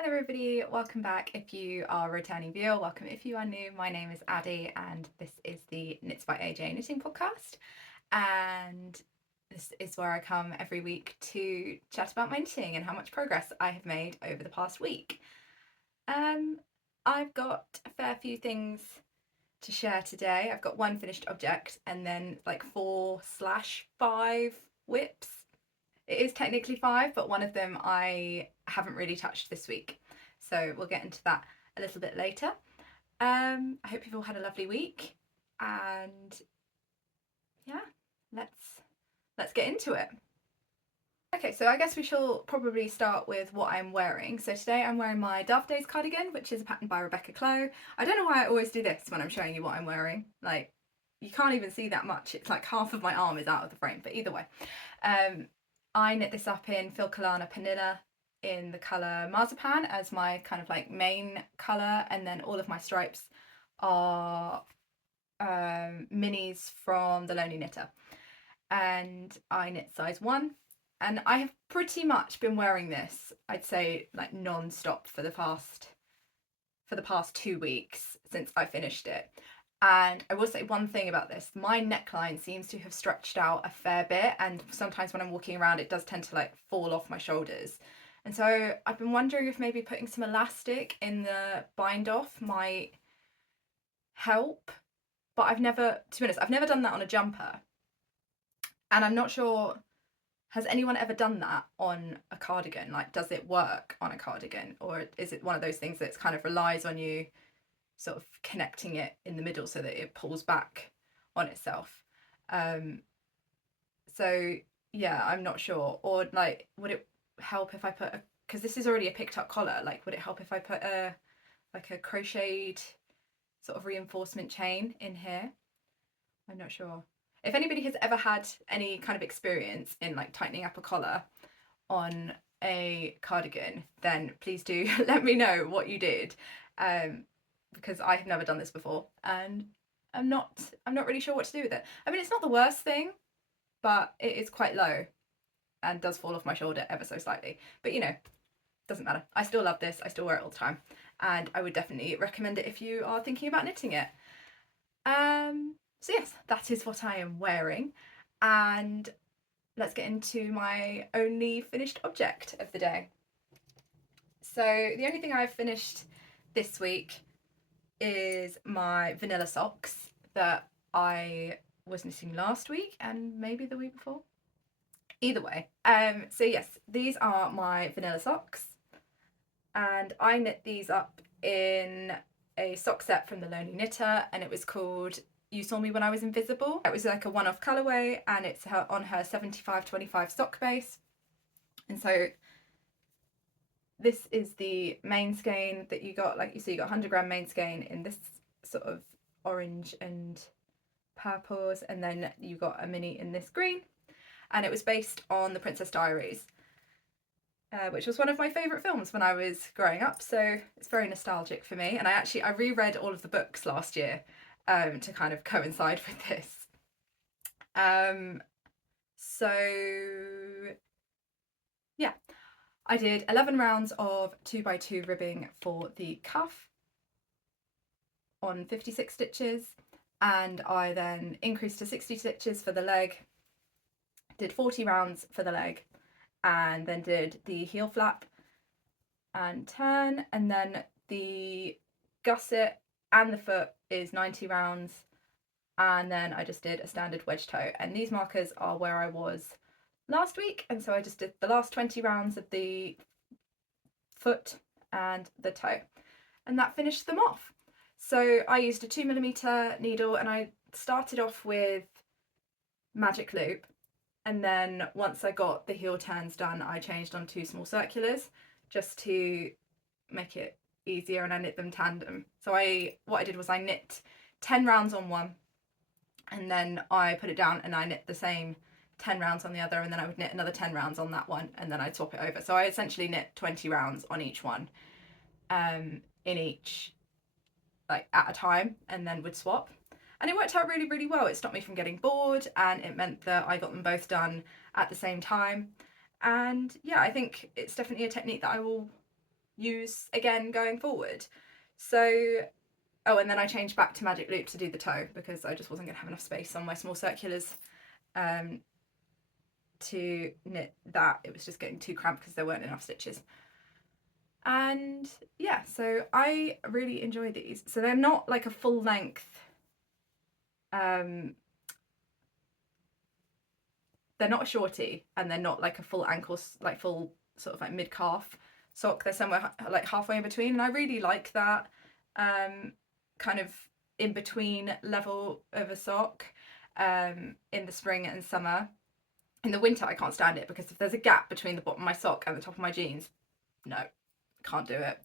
Hello everybody, welcome back if you are a returning viewer, welcome if you are new. My name is Addie and this is the Knits by AJ knitting podcast, and this is where I come every week to chat about my knitting and how much progress I have made over the past week. I've got a fair few things to share today. I've got one finished object and then like 4/5 whips. It is technically 5, but one of them I haven't really touched this week. So we'll get into that a little bit later. I hope you've all had a lovely week, and yeah, let's get into it. Okay, so I guess we shall probably start with what I'm wearing. So today I'm wearing my DAFT cardigan, which is a pattern by Rebecca CLOW. I don't know why I always do this when I'm showing you what I'm wearing. Like, you can't even see that much. It's like half of my arm is out of the frame, but either way. I knit this up in Filcolana Panilla in the colour Marzipan as my kind of like main colour, and then all of my stripes are minis from the Lonely Knitter, and I knit size 1, and I have pretty much been wearing this, I'd say, like non-stop for the past 2 weeks since I finished it. And I will say one thing about this, my neckline seems to have stretched out a fair bit, and sometimes when I'm walking around it does tend to like fall off my shoulders. And so I've been wondering if maybe putting some elastic in the bind off might help, but to be honest, I've never done that on a jumper. And I'm not sure, has anyone ever done that on a cardigan? Like, does it work on a cardigan, or is it one of those things that kind of relies on you sort of connecting it in the middle so that it pulls back on itself? So yeah, I'm not sure. Or like, would it help if I put a, because this is already a picked up collar, like would it help if I put a crocheted sort of reinforcement chain in here? I'm not sure. If anybody has ever had any kind of experience in like tightening up a collar on a cardigan, then please do let me know what you did, because I have never done this before and I'm not really sure what to do with it. I mean, it's not the worst thing, but it is quite low and does fall off my shoulder ever so slightly. But you know, doesn't matter. I still love this. I still wear it all the time, and I would definitely recommend it if you are thinking about knitting it. So yes, that is what I am wearing, and let's get into my only finished object of the day. So the only thing I've finished this week is my vanilla socks that I was knitting last week and maybe the week before. Either way, so yes, these are my vanilla socks, and I knit these up in a sock set from the Lonely Knitter, and it was called You Saw Me When I Was Invisible. It was like a one-off colourway, and it's on her 75/25 sock base. And so this is the main skein that you got, like you see, you got 100 gram main skein in this sort of orange and purples, and then you got a mini in this green, and it was based on The Princess Diaries, which was one of my favourite films when I was growing up, so it's very nostalgic for me. And I reread all of the books last year to kind of coincide with this. So yeah, I did 11 rounds of 2x2 ribbing for the cuff on 56 stitches, and I then increased to 60 stitches for the leg, did 40 rounds for the leg, and then did the heel flap and turn, and then the gusset and the foot is 90 rounds, and then I just did a standard wedge toe. And these markers are where I was last week, and so I just did the last 20 rounds of the foot and the toe, and that finished them off. So I used a 2mm needle, and I started off with magic loop, and then once I got the heel turns done, I changed on 2 small circulars just to make it easier, and I knit them tandem. So what I did was I knit 10 rounds on one, and then I put it down and I knit the same 10 rounds on the other, and then I would knit another 10 rounds on that one, and then I'd swap it over. So I essentially knit 20 rounds on each one, in each, like at a time, and then would swap. And it worked out really, really well. It stopped me from getting bored, and it meant that I got them both done at the same time. And yeah, I think it's definitely a technique that I will use again going forward. So, oh, and then I changed back to magic loop to do the toe because I just wasn't going to have enough space on my small circulars to knit that. It was just getting too cramped because there weren't enough stitches. And yeah, so I really enjoy these. So they're not like a full length they're not a shorty, and they're not like a full ankle, like full sort of like mid-calf sock. They're somewhere like halfway in between, and I really like that kind of in between level of a sock in the spring and summer. In the winter I can't stand it because if there's a gap between the bottom of my sock and the top of my jeans, no, can't do it.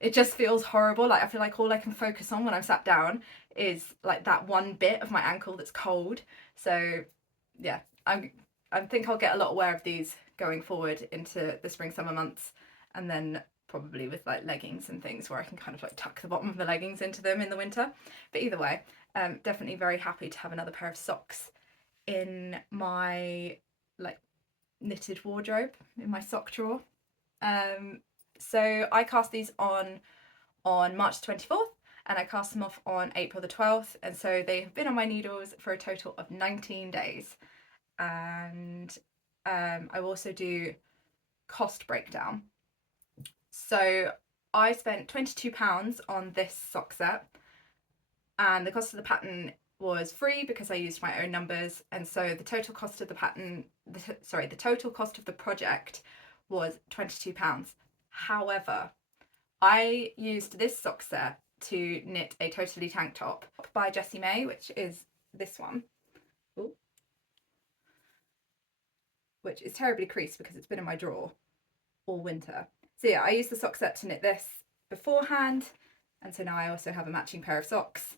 It just feels horrible. Like I feel like all I can focus on when I'm sat down is like that one bit of my ankle that's cold. So yeah, I think I'll get a lot aware of these going forward into the spring summer months, and then probably with like leggings and things where I can kind of like tuck the bottom of the leggings into them in the winter. But either way, definitely very happy to have another pair of socks in my like knitted wardrobe, in my sock drawer. So I cast these on March 24th and I cast them off on April the 12th, and so they have been on my needles for a total of 19 days. And I will also do cost breakdown. So I spent £22 on this sock set, and the cost of the pattern was free because I used my own numbers, and so the total cost of the pattern, the total cost of the project was £22. However, I used this sock set to knit a totally tank top by Jessie May, which is this one. Ooh. Which is terribly creased because it's been in my drawer all winter. So yeah, I used the sock set to knit this beforehand, and so now I also have a matching pair of socks.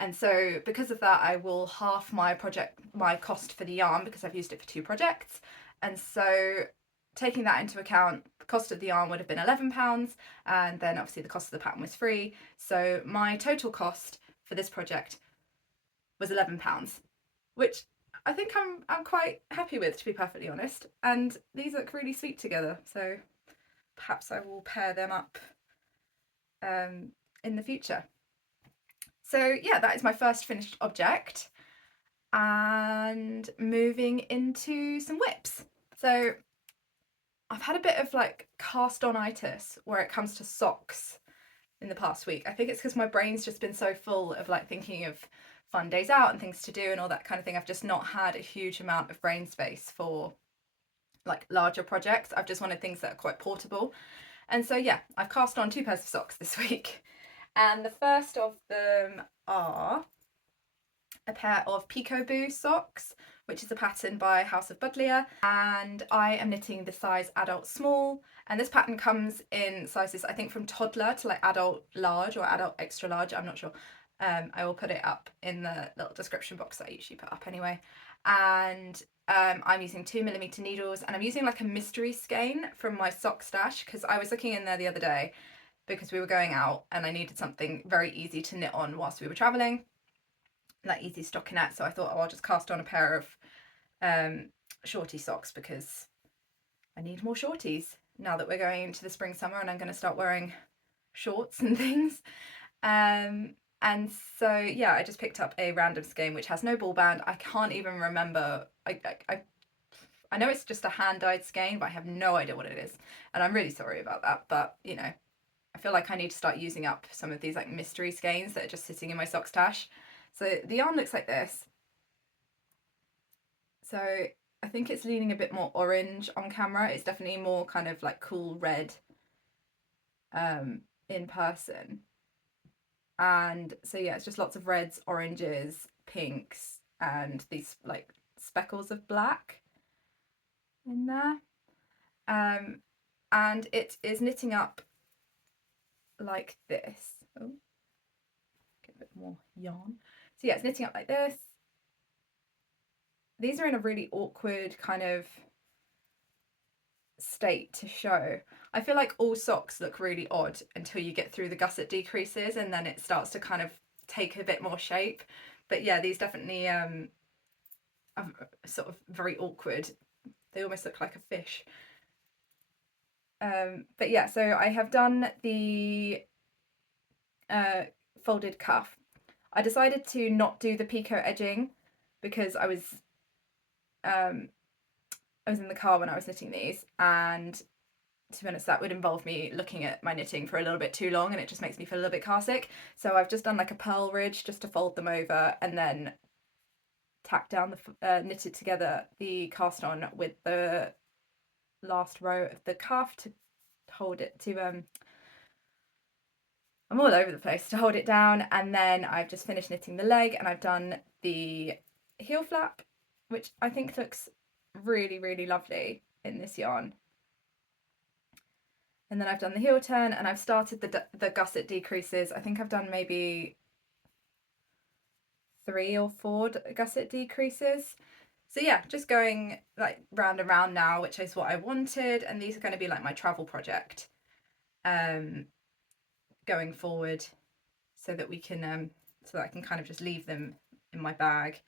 And so because of that, I will half my cost for the yarn because I've used it for 2 projects. And so taking that into account, the cost of the yarn would have been £11, and then obviously the cost of the pattern was free. So my total cost for this project was £11, which I think I'm quite happy with, to be perfectly honest. And these look really sweet together, so perhaps I will pair them up in the future. So yeah, that is my first finished object. And moving into some whips. So I've had a bit of like cast on-itis where it comes to socks in the past week. I think it's because my brain's just been so full of like thinking of fun days out and things to do and all that kind of thing. I've just not had a huge amount of brain space for like larger projects. I've just wanted things that are quite portable. And so yeah, I've cast on 2 pairs of socks this week. And the first of them are a pair of Picot socks, which is a pattern by House of BUDDLEIA, and I am knitting the size adult small, and this pattern comes in sizes I think from toddler to like adult large or adult extra large, I'm not sure. I will put it up in the little description box that I usually put up anyway. And I'm using 2mm needles, and I'm using like a mystery skein from my sock stash because I was looking in there the other day because we were going out and I needed something very easy to knit on whilst we were travelling, like easy stockinette. So I thought, oh, I'll just cast on a pair of shorty socks because I need more shorties now that we're going into the spring summer and I'm going to start wearing shorts and things. And so yeah, I just picked up a random skein which has no ball band. I can't even remember. I know it's just a hand-dyed skein, but I have no idea what it is, and I'm really sorry about that. But you know, I feel like I need to start using up some of these like mystery skeins that are just sitting in my sock stash. So the yarn looks like this. So I think it's leaning a bit more orange on camera. It's definitely more kind of like cool red in person. And so yeah, it's just lots of reds, oranges, pinks, and these like speckles of black in there. And it is knitting up like this. Oh, get a bit more yarn. So yeah, it's knitting up like this. These are in a really awkward kind of state to show. I feel like all socks look really odd until you get through the gusset decreases, and then it starts to kind of take a bit more shape. But yeah, these definitely are sort of very awkward. They almost look like a fish. But yeah, so I have done the folded cuff. I decided to not do the Picot edging because I was in the car when I was knitting these, and to be honest, that would involve me looking at my knitting for a little bit too long, and it just makes me feel a little bit car sick. So I've just done like a purl ridge just to fold them over, and then tack down the knitted together the cast on with the last row of the cuff to hold it to I'm all over the place, to hold it down. And then I've just finished knitting the leg, and I've done the heel flap, which I think looks really, really lovely in this yarn. And then I've done the heel turn, and I've started the gusset decreases. I think I've done maybe 3 or 4 gusset decreases. So yeah, just going like round and round now, which is what I wanted. And these are going to be like my travel project going forward, so that we can so that I can kind of just leave them in my bag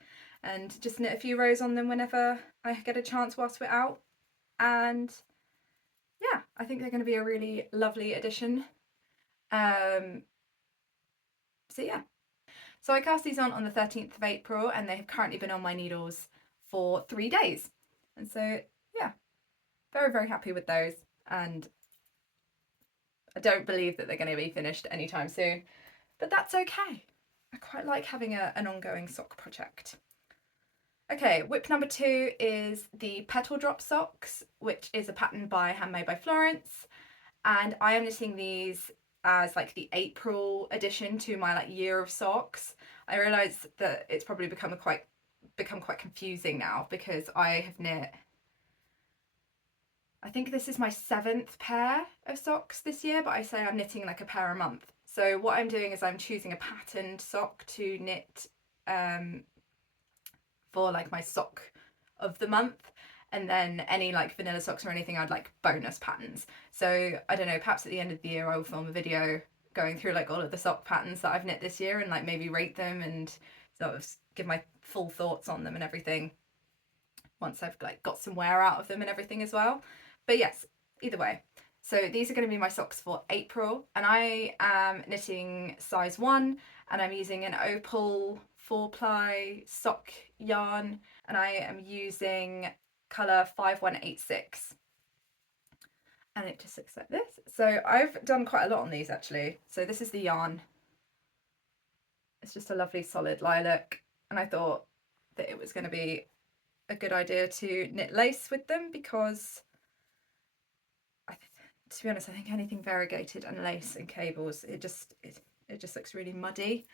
and just knit a few rows on them whenever I get a chance whilst we're out. And yeah, I think they're going to be a really lovely addition. So yeah, so I cast these on the 13th of April, and they have currently been on my needles for 3 days. And so yeah, very, very happy with those, and I don't believe that they're going to be finished anytime soon, but that's okay. I quite like having an ongoing sock project. Okay, whip number 2 is the Petal drop socks, which is a pattern by Handmade by Florence, and I am knitting these as like the April addition to my like year of socks. I realise that it's probably become quite confusing now, because I have knit, I think this is my 7th pair of socks this year, but I say I'm knitting like a pair a month. So what I'm doing is I'm choosing a patterned sock to knit for like my sock of the month, and then any like vanilla socks or anything I'd like bonus patterns. So I don't know, perhaps at the end of the year I will film a video going through like all of the sock patterns that I've knit this year, and like maybe rate them and sort of give my full thoughts on them and everything once I've like got some wear out of them and everything as well. But yes, either way. So these are going to be my socks for April, and I am knitting size 1, and I'm using an opal 4-ply sock yarn, and I am using colour 5186. And it just looks like this. So I've done quite a lot on these actually. So this is the yarn. It's just a lovely solid lilac, and I thought that it was going to be a good idea to knit lace with them, because to be honest, I think anything variegated and lace and cables, it just looks really muddy.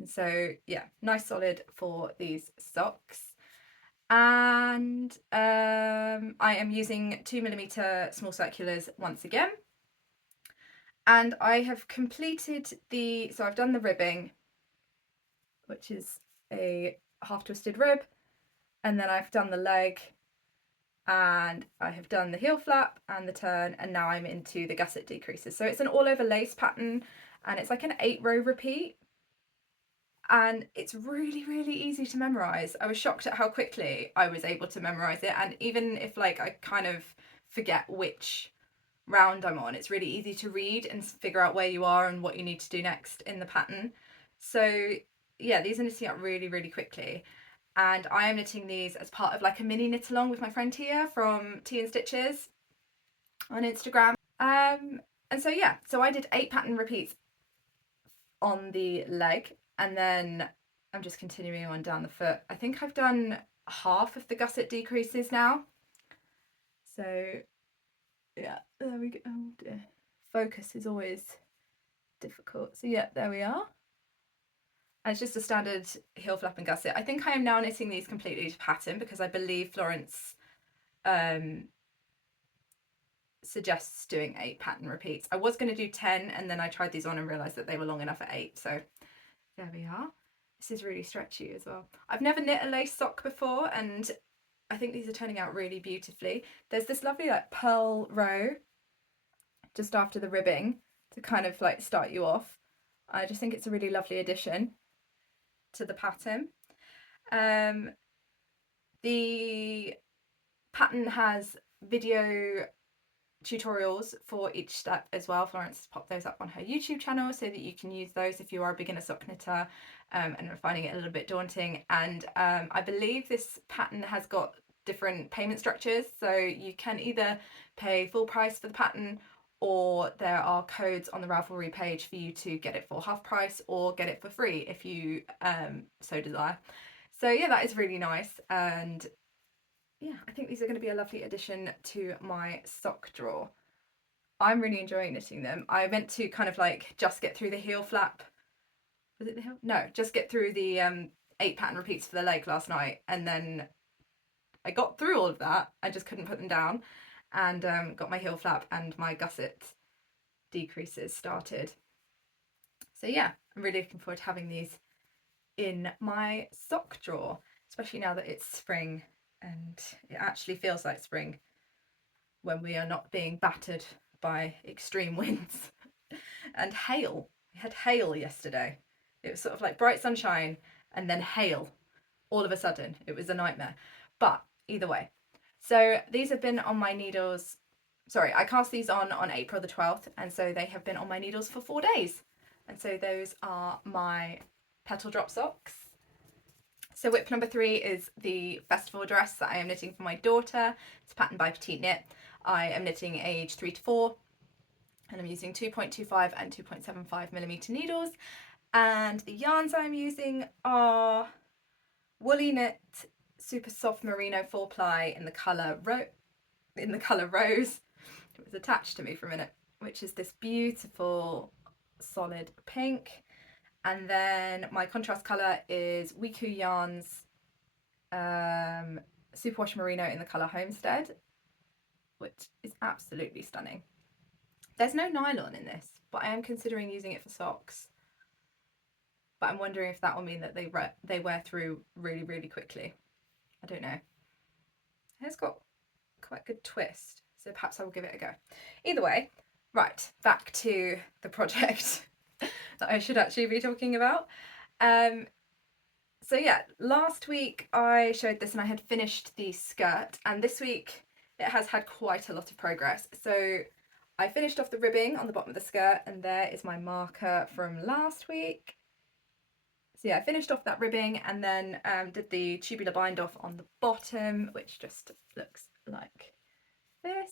And so yeah, nice solid for these socks. And I am using 2mm small circulars once again. And I have completed so I've done the ribbing, which is a half twisted rib, and then I've done the leg, and I have done the heel flap and the turn, and now I'm into the gusset decreases. So it's an all over lace pattern, and it's like an 8-row repeat, and it's really, really easy to memorize. I was shocked at how quickly I was able to memorize it, and even if like I kind of forget which round I'm on, it's really easy to read and figure out where you are and what you need to do next in the pattern. So yeah, these are knitting up really, really quickly. And I am knitting these as part of like a mini knit along with my friend Tia from Tea and Stitches on Instagram. And so yeah, so I did 8 pattern repeats on the leg, and then I'm just continuing on down the foot. I think I've done half of the gusset decreases now. So yeah, there we go. Oh dear. Focus is always difficult. So yeah, there we are. And it's just a standard heel flap and gusset. I think I am now knitting these completely to pattern, because I believe Florence suggests doing 8 pattern repeats. I was going to do 10, and then I tried these on and realised that they were long enough at 8. So there we are. This is really stretchy as well. I've never knit a lace sock before, and I think these are turning out really beautifully. There's this lovely like pearl row just after the ribbing to kind of like start you off. I just think it's a really lovely addition to the pattern. The pattern has video tutorials for each step as well. Florence has popped those up on her YouTube channel so that you can use those if you are a beginner sock knitter and are finding it a little bit daunting. And I believe this pattern has got different payment structures, so you can either pay full price for the pattern, or there are codes on the Ravelry page for you to get it for half price or get it for free if you so desire. So yeah, that is really nice, and yeah, I think these are going to be a lovely addition to my sock drawer. I'm really enjoying knitting them. I meant to kind of like just get through the heel flap. Was it the heel? No, just get through the 8 pattern repeats for the leg last night, and then I got through all of that. I just couldn't put them down, and got my heel flap and my gusset decreases started. So yeah, I'm really looking forward to having these in my sock drawer, especially now that it's spring and it actually feels like spring when we are not being battered by extreme winds and hail. We had hail yesterday. It was sort of like bright sunshine and then hail all of a sudden. It was a nightmare. But either way, so these have been on my needles. Sorry, I cast these on April the 12th, and so they have been on my needles for 4 days. And so those are my Petal drop socks. So whip number 3 is the festival dress that I am knitting for my daughter. It's patterned by Petite Knit. I am knitting age 3 to 4, and I'm using 2.25 and 2.75mm needles. And the yarns I'm using are Woolly Knit Super Soft Merino 4-ply in the colour rose. It was attached to me for a minute, which is this beautiful solid pink. And then my contrast colour is Wiku Yarns Superwash Merino in the colour Homestead, which is absolutely stunning. There's no nylon in this, but I am considering using it for socks. But I'm wondering if that will mean that they wear through really, really quickly. I don't know. It's got quite a good twist, so perhaps I will give it a go. Either way, right, back to the project that I should actually be talking about. So yeah, last week I showed this and I had finished the skirt, and this week it has had quite a lot of progress. So I finished off the ribbing on the bottom of the skirt, and there is my marker from last week. So yeah, I finished off that ribbing and then did the tubular bind off on the bottom, which just looks like this.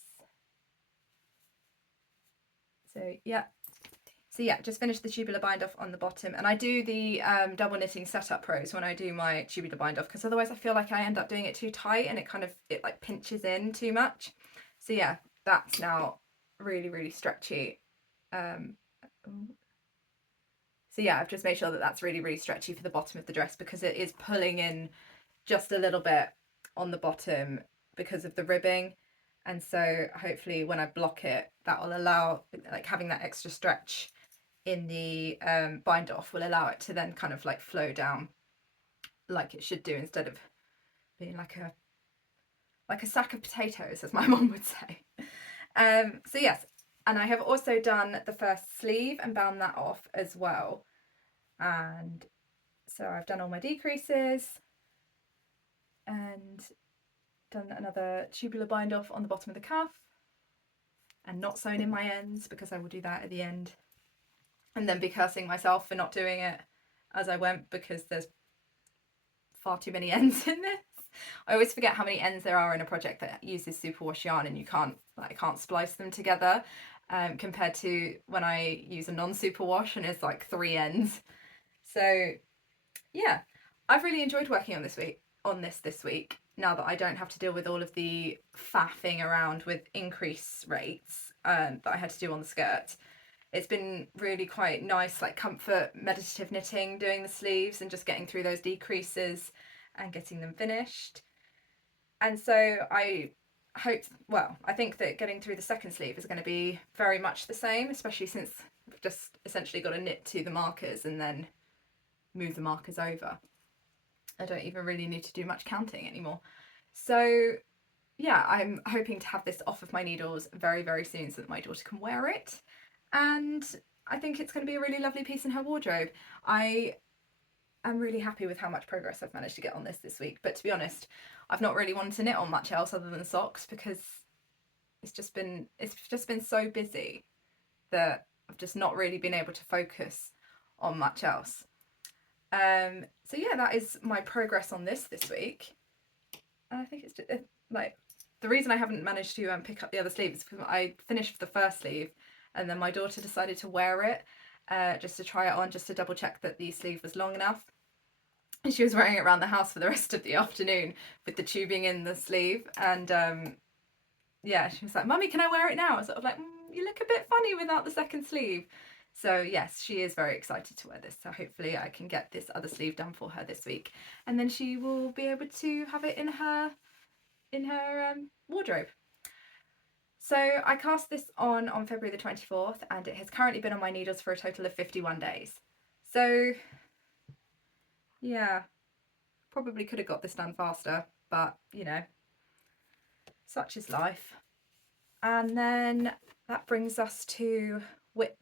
So yeah, just finished the tubular bind off on the bottom, and I do the double knitting setup rows when I do my tubular bind off, because otherwise I feel like I end up doing it too tight and it like pinches in too much. So yeah, that's now really, really stretchy. So yeah, I've just made sure that that's really, really stretchy for the bottom of the dress, because it is pulling in just a little bit on the bottom because of the ribbing. And so hopefully when I block it, that will allow, like having that extra stretch in the bind off will allow it to then kind of like flow down like it should do, instead of being like a sack of potatoes, as my mom would say. So yes, and I have also done the first sleeve and bound that off as well. And so I've done all my decreases and done another tubular bind off on the bottom of the cuff, and not sewn in my ends, because I will do that at the end, and then be cursing myself for not doing it as I went, because there's far too many ends in this. I always forget how many ends there are in a project that uses superwash yarn, and I can't splice them together, compared to when I use a non-superwash and it's like 3 ends. So yeah, I've really enjoyed working on this week, now that I don't have to deal with all of the faffing around with increase rates that I had to do on the skirt. It's been really quite nice, like comfort meditative knitting, doing the sleeves and just getting through those decreases and getting them finished. And so I think that getting through the second sleeve is going to be very much the same, especially since I've just essentially got to knit to the markers and then move the markers over. I don't even really need to do much counting anymore. So yeah, I'm hoping to have this off of my needles very, very soon so that my daughter can wear it. And I think it's going to be a really lovely piece in her wardrobe. I am really happy with how much progress I've managed to get on this week, but to be honest, I've not really wanted to knit on much else other than socks, because it's just been so busy that I've just not really been able to focus on much else. So yeah, that is my progress on this week. And I think it's just, like, the reason I haven't managed to pick up the other sleeve is because I finished the first sleeve and then my daughter decided to wear it just to try it on, just to double check that the sleeve was long enough. And she was wearing it around the house for the rest of the afternoon with the tubing in the sleeve. And yeah, she was like, "Mummy, can I wear it now?" I was sort of like, "You look a bit funny without the second sleeve." So yes, she is very excited to wear this. So hopefully I can get this other sleeve done for her this week. And then she will be able to have it in her wardrobe. So I cast this on February the 24th and it has currently been on my needles for a total of 51 days. So yeah, probably could have got this done faster, but you know, such is life. And then that brings us to whip.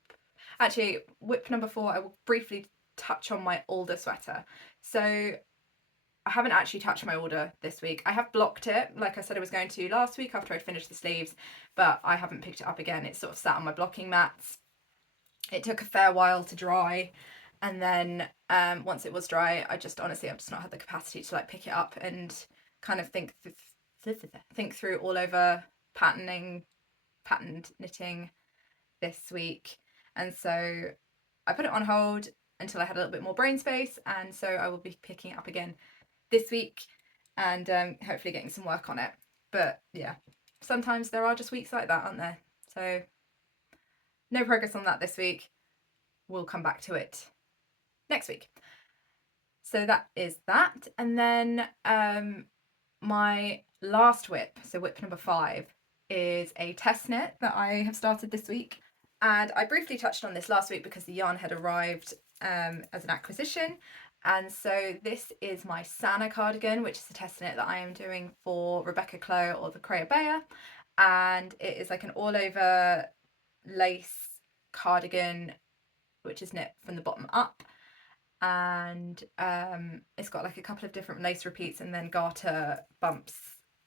Actually, whip number 4, I will briefly touch on my Alder sweater. So I haven't actually touched my Alder this week. I have blocked it, like I said I was going to last week after I'd finished the sleeves, but I haven't picked it up again. It's sort of sat on my blocking mats. It took a fair while to dry, and then once it was dry, I've just not had the capacity to like pick it up and kind of think through all over patterned knitting this week. And so I put it on hold until I had a little bit more brain space, and so I will be picking it up again this week and hopefully getting some work on it. But yeah, sometimes there are just weeks like that, aren't there? So no progress on that this week. We'll come back to it next week. So that is that. And then my last whip, so whip number 5, is a test knit that I have started this week. And I briefly touched on this last week because the yarn had arrived as an acquisition. And so this is my Sanna cardigan, which is a test knit that I am doing for Rebecca CLOW or the Crayabea. And it is like an all over lace cardigan, which is knit from the bottom up. And it's got like a couple of different lace repeats and then garter bumps,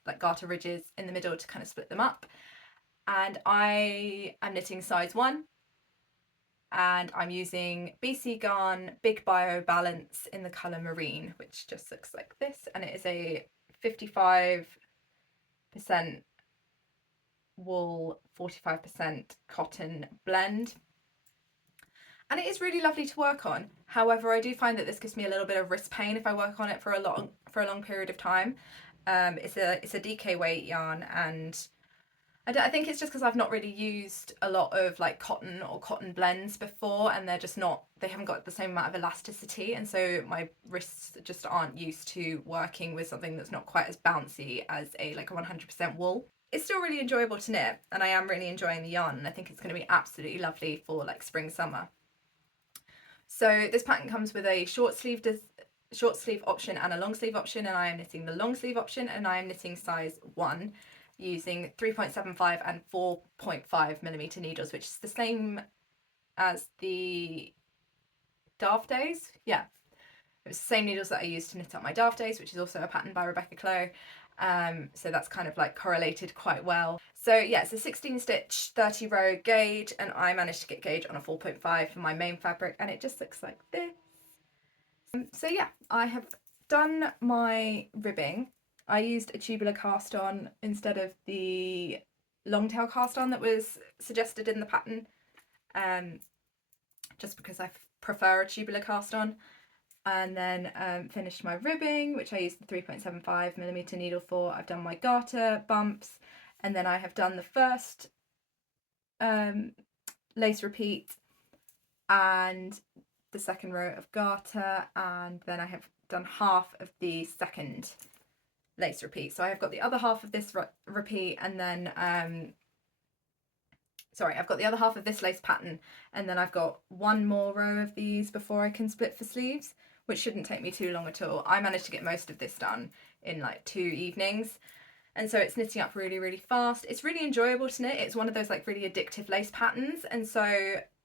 like garter ridges in the middle to kind of split them up. And I am knitting size 1. And I'm using BC Yarn Big Bio Balance in the colour Marine, which just looks like this. And it is a 55% wool, 45% cotton blend. And it is really lovely to work on. However, I do find that this gives me a little bit of wrist pain if I work on it for a long period of time. It's a DK weight yarn, and I think it's just because I've not really used a lot of like cotton or cotton blends before, and they haven't got the same amount of elasticity, and so my wrists just aren't used to working with something that's not quite as bouncy as a 100% wool. It's still really enjoyable to knit, and I am really enjoying the yarn, and I think it's going to be absolutely lovely for like spring, summer. So this pattern comes with a short sleeve option and a long sleeve option, and I am knitting the long sleeve option, and I am knitting size 1 using 3.75 and 4.5mm needles, which is the same as the DAFT days. Yeah, it was the same needles that I used to knit up my DAFT days, which is also a pattern by Rebecca CLOW. So that's kind of like correlated quite well. So yeah, it's a 16 stitch 30 row gauge, and I managed to get gauge on a 4.5 for my main fabric, and it just looks like this. So yeah, I have done my ribbing. I used a tubular cast on instead of the long tail cast on that was suggested in the pattern, just because I prefer a tubular cast on. And then finished my ribbing, which I used the 3.75mm needle for. I've done my garter bumps, and then I have done the first lace repeat and the second row of garter, and then I have done half of the second lace repeat. So I've got the other half of this repeat, and then I've got the other half of this lace pattern, and then I've got one more row of these before I can split for sleeves, which shouldn't take me too long at all. I managed to get most of this done in like 2 evenings, and so it's knitting up really, really fast. It's really enjoyable to knit. It's one of those like really addictive lace patterns, and so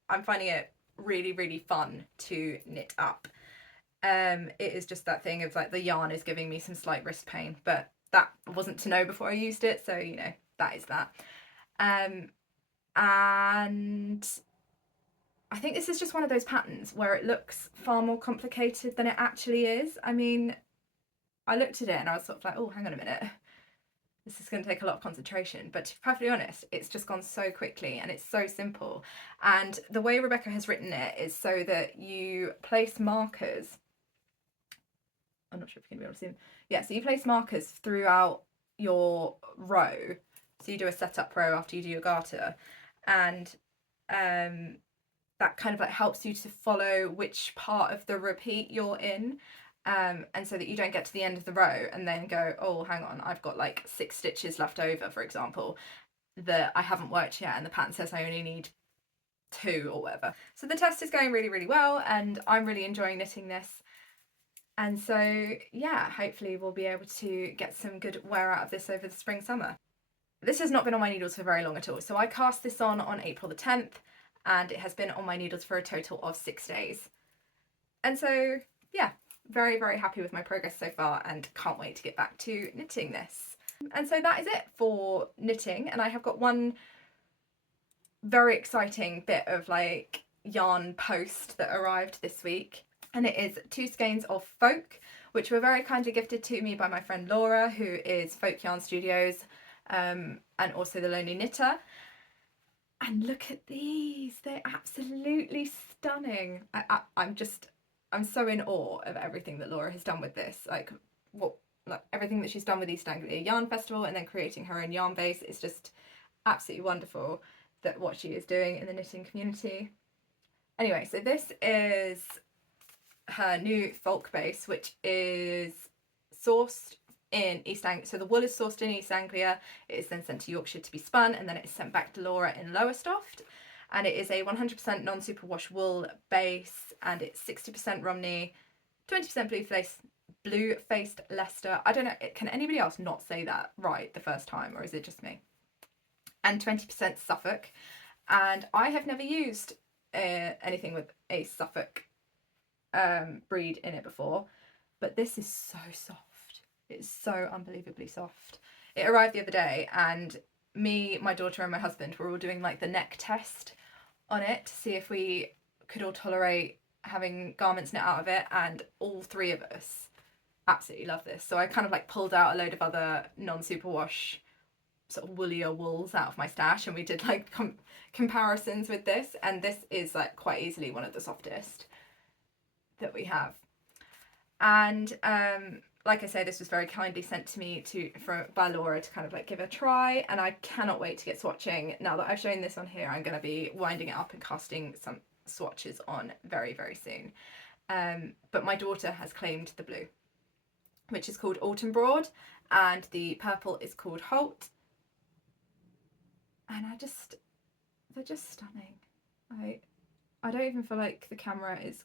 I'm finding it really, really fun to knit up. It is just that thing of like the yarn is giving me some slight wrist pain, but that wasn't to know before I used it, so you know, that is that. And I think this is just one of those patterns where it looks far more complicated than it actually is. I mean, I looked at it and I was sort of like, oh, hang on a minute. This is going to take a lot of concentration. But to be perfectly honest, it's just gone so quickly and it's so simple. And the way Rebecca has written it is so that you place markers. I'm not sure if you can be able to see them. Yeah, so you place markers throughout your row. So you do a setup row after you do your garter. And that kind of like helps you to follow which part of the repeat you're in. And so that you don't get to the end of the row and then go, oh, hang on, I've got like 6 stitches left over, for example, that I haven't worked yet, and the pattern says I only need 2 or whatever. So the test is going really, really well, and I'm really enjoying knitting this. And so, yeah, hopefully we'll be able to get some good wear out of this over the spring, summer. This has not been on my needles for very long at all. So I cast this on April the 10th, and it has been on my needles for a total of 6 days. And so, yeah, very, very happy with my progress so far and can't wait to get back to knitting this. And so that is it for knitting, and I have got one very exciting bit of like yarn post that arrived this week, and it is 2 skeins of Folk, which were very kindly gifted to me by my friend Laura, who is Folk Yarn Studios and also The Lonely Knitter. And look at these, they're absolutely stunning. I'm so in awe of everything that Laura has done with this. Like everything that she's done with East Anglia Yarn Festival and then creating her own yarn base is just absolutely wonderful, that what she is doing in the knitting community. Anyway, so this is her new Folk base, which is sourced in East Anglia. So the wool is sourced in East Anglia, it is then sent to Yorkshire to be spun, and then it is sent back to Laura in Lowestoft. And it is a 100% non-superwash wool base, and it's 60% Romney, 20% blue-faced Leicester. I don't know, can anybody else not say that right the first time, or is it just me? And 20% Suffolk. And I have never used anything with a Suffolk breed in it before, but this is so soft. It's so unbelievably soft. It arrived the other day, and me, my daughter and my husband were all doing like the neck test on it to see if we could all tolerate having garments knit out of it, and all 3 of us absolutely love this. So I kind of like pulled out a load of other non-superwash sort of woollier wools out of my stash, and we did like comparisons with this, and this is like quite easily one of the softest that we have. And like I say, this was very kindly sent to me by Laura to kind of like give a try, and I cannot wait to get swatching. Now that I've shown this on here, I'm going to be winding it up and casting some swatches on very, very soon. But my daughter has claimed the blue, which is called Autumn Broad, and the purple is called Holt. And they're just stunning. I don't even feel like the camera is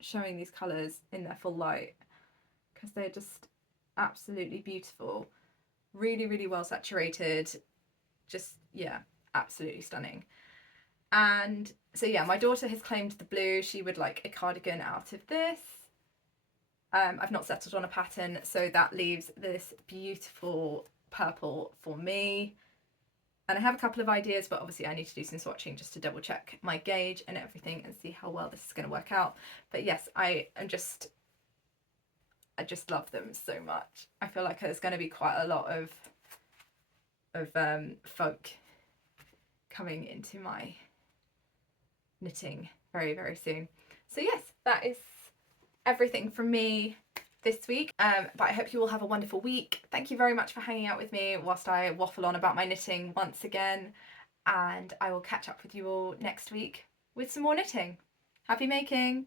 showing these colours in their full light, because they're just absolutely beautiful, really, really well saturated, just, yeah, absolutely stunning. And so yeah, my daughter has claimed the blue. She would like a cardigan out of this. I've not settled on a pattern, so that leaves this beautiful purple for me. And I have a couple of ideas, but obviously I need to do some swatching just to double check my gauge and everything and see how well this is going to work out. But yes, I just love them so much. I feel like there's going to be quite a lot of folk coming into my knitting very, very soon. So yes, that is everything from me this week, but I hope you all have a wonderful week. Thank you very much for hanging out with me whilst I waffle on about my knitting once again, and I will catch up with you all next week with some more knitting. Happy making!